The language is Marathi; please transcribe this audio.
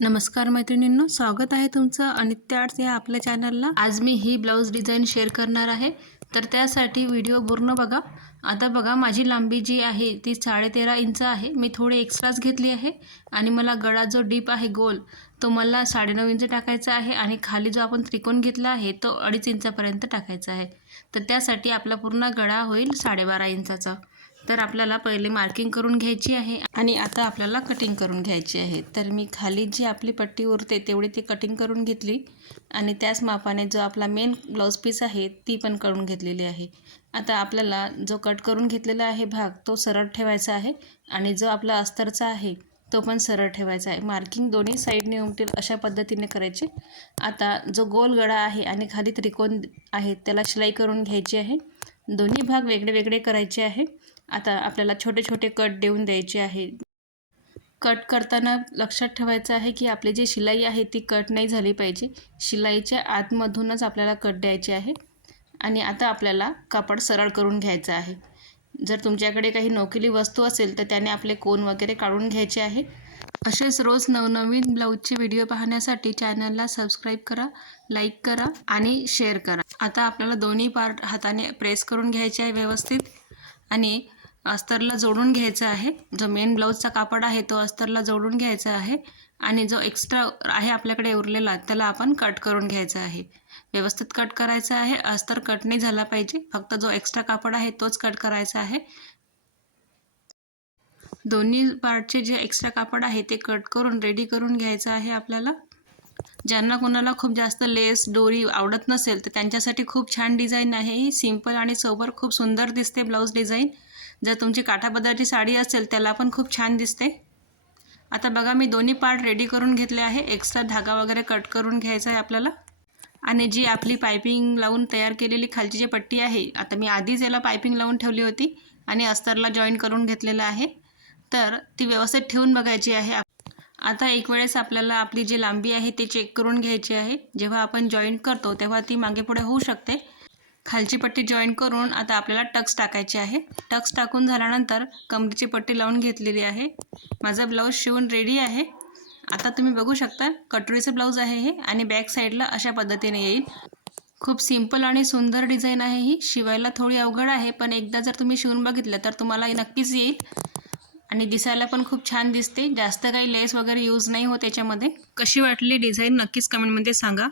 नमस्कार मैत्रिणींनो स्वागत आहे तुमचं अनित्य आर्ट या आपल्या चॅनलला. आज मी ही ब्लाऊज डिझाईन शेअर करणार आहे. तर त्यासाठी व्हिडिओ पूर्ण बघा. आता बघा माझी लांबी जी आहे ती साडेतेरा इंच आहे. मी थोडी एक्स्ट्राच घेतली आहे आणि मला गळा जो डीप आहे गोल तो मला साडेनऊ इंच टाकायचा आहे आणि खाली जो आपण त्रिकोण घेतला आहे तो अडीच इंचापर्यंत टाकायचा आहे. तर त्यासाठी आपला पूर्ण गळा होईल साडेबारा इंचाचा. तर आपल्याला पहिले मार्किंग करून घ्यायची आहे आणि आता आपल्याला कटिंग करून घ्यायची आहे. तर मी खाली जी आपली पट्टी उरते तेवढी ती कटिंग करून घेतली आणि त्याच मापाने जो आपला मेन ब्लाऊज पीस आहे ती पण करून घेतलेली आहे. आता आपल्याला जो कट करून घेतलेला आहे भाग तो सरळ ठेवायचा आहे आणि जो आपला अस्तरचा आहे तो पण सरळ ठेवायचा आहे. मार्किंग दोन्ही साईडने उमटेल अशा पद्धतीने करायचे. आता जो गोल गळा आहे आणि खाली त्रिकोण आहे त्याला शिलाई करून घ्यायची आहे. दोन्ही भाग वेगळे वेगळे करायचे आहे. आता आपल्याला छोटे छोटे कट देऊन द्यायचे आहे. कट करताना लक्षात ठेवायचं आहे की आपली जी शिलाई आहे ती कट नाही झाली पाहिजे. शिलाईच्या आतमधूनच आपल्याला कट द्यायचे आहे. आणि आता आपल्याला कापड सरळ करून घ्यायचं आहे. जर तुमच्याकडे काही नोकेली वस्तू असेल तर त्याने आपले कोन वगैरे काढून घ्यायचे आहे. असेच रोज नवनवीन ब्लाऊजचे व्हिडिओ पाहण्यासाठी चॅनलला सबस्क्राईब करा लाईक करा आणि शेअर करा. आता आपल्याला दोन्ही पार्ट हाताने प्रेस करून घ्यायचे आहे व्यवस्थित आणि अस्तरला जोडून घ्यायचं आहे. जो मेन ब्लाऊजचा कापड आहे तो अस्तरला जोडून घ्यायचा आहे आणि जो एक्स्ट्रा आहे आपल्याकडे उरलेला त्याला आपण कट करून घ्यायचा आहे. व्यवस्थित कट करायचा आहे. अस्तर कट नाही झाला पाहिजे. फक्त जो एक्स्ट्रा कापड आहे तोच कट करायचा आहे. दोन्ही पार्टचे जे एक्स्ट्रा कापड आहे ते कट करून रेडी करून घ्यायचं आहे आपल्याला. ज्यांना कोणाला खूप जास्त लेस दोरी आवडत नसेल तर त्यांच्यासाठी खूप छान डिझाईन आहे ही. सिंपल आणि सोबर खूप सुंदर दिसते ब्लाऊज डिझाईन जर तुमची काठापदराची साडी असेल त्याला पण खूप छान दिसते. आता बघा मी दोन्ही पार्ट रेडी करून घेतले आहे. एक्स्ट्रा धागा वगैरे कट करून घ्यायचा आहे आपल्याला. आणि जी आपली पायपिंग लावून तयार केलेली खालची जी पट्टी आहे आता मी आधीच याला पायपिंग लावून ठेवली होती आणि अस्तरला जॉईन करून घेतलेलं आहे. तर ती व्यवस्थित ठेवून बघायची आहे. आता एक वेळेस आपल्याला आपली जी लांबी आहे ती चेक करून घ्यायची आहे. जेव्हा आपण जॉईन करतो तेव्हा ती मागे पुढे होऊ शकते. खालची पट्टी जॉईन करून आता आपल्याला टक्स टाकायचे आहे. टक्स टाकून झाल्यानंतर कमरेची पट्टी लावून घेतलेली आहे. माझा ब्लाऊज शिवून रेडी आहे. आता तुम्ही बघू शकता कटोरीचं ब्लाऊज आहे हे आणि बॅक साईडला अशा पद्धतीने येईल. खूप सिंपल आणि सुंदर डिझाईन आहे ही. शिवायला थोडी अवघड आहे पण एकदा जर तुम्ही शिवून बघितलं तर तुम्हाला नक्कीच येईल. आणि दिसायला पण खूप छान दिसते. जास्त काही लेस वगैरे यूज नाही होत त्याच्यामध्ये कशी वाटली डिझाईन नक्कीच कमेंटमध्ये सांगा.